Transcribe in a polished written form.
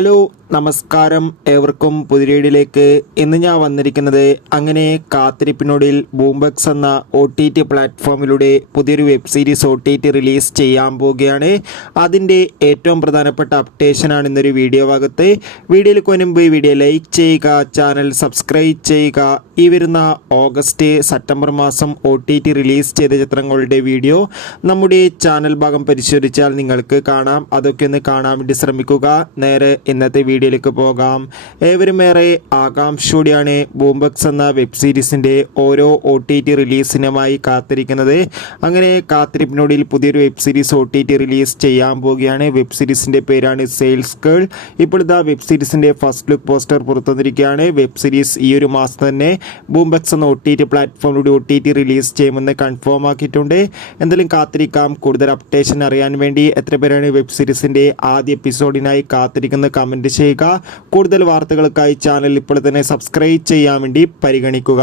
Hello നമസ്കാരം, ഏവർക്കും പുതിയ ഇന്ന് ഞാൻ വന്നിരിക്കുന്നത് അങ്ങനെ കാത്തിരിപ്പിനൊടുവിൽ ബൂംബക്സ് എന്ന OTT പ്ലാറ്റ്ഫോമിലൂടെ പുതിയൊരു വെബ് സീരീസ് OTT റിലീസ് ചെയ്യാൻ പോവുകയാണ്. അതിൻ്റെ ഏറ്റവും പ്രധാനപ്പെട്ട അപ്ഡേഷനാണ് ഇന്നൊരു വീഡിയോ ഭാഗത്ത്. വീഡിയോയിൽ മുൻപ് വീഡിയോ ലൈക്ക് ചെയ്യുക, ചാനൽ സബ്സ്ക്രൈബ് ചെയ്യുക. ഈ വരുന്ന ഓഗസ്റ്റ് സെപ്റ്റംബർ മാസം OTT റിലീസ് ചെയ്ത ചിത്രങ്ങളുടെ വീഡിയോ നമ്മുടെ ചാനൽ ഭാഗം പരിശോധിച്ചാൽ നിങ്ങൾക്ക് കാണാം. അതൊക്കെ ഒന്ന് കാണാൻ വേണ്ടി ശ്രമിക്കുക. നേരെ ഇന്നത്തെ വീഡിയോയിലേക്ക് പോകാം. ഏവരും ഏറെ ആകാംക്ഷയോടെയാണ് ബൂംബക്സ് എന്ന വെബ് സീരീസിൻ്റെ ഓരോ OTT റിലീസിനുമായി കാത്തിരിക്കുന്നത്. അങ്ങനെ കാത്തിരിപ്പിനോടിൽ പുതിയൊരു വെബ് സീരീസ് OTT റിലീസ് ചെയ്യാൻ പോവുകയാണ്. വെബ് സീരീസിൻ്റെ പേരാണ് സെയിൽസ് ഗേൾ. ഇപ്പോൾ ഇതാ വെബ് സീരീസിൻ്റെ ഫസ്റ്റ് ലുക്ക് പോസ്റ്റർ പുറത്തു വന്നിരിക്കുകയാണ്. വെബ് സീരീസ് ഈ ഒരു മാസം തന്നെ ബൂംബക്സ് എന്ന OTT പ്ലാറ്റ്ഫോമിലൂടെ OTT റിലീസ് ചെയ്യുമെന്ന് കൺഫേം ആക്കിയിട്ടുണ്ട്. എന്തായാലും കാത്തിരിക്കാം. കൂടുതൽ അപ്ഡേഷൻ അറിയാൻ വേണ്ടി എത്ര പേരാണ് വെബ് സീരീസിൻ്റെ ആദ്യ എപ്പിസോഡിനായി കാത്തിരിക്കുന്ന കമൻറ്റ് ചെയ്യുക. കൂടുതൽ വാർത്തകൾക്കായി ചാനൽ ഇപ്പോൾ തന്നെ സബ്സ്ക്രൈബ് ചെയ്യാൻ വേണ്ടി പരിഗണിക്കുക.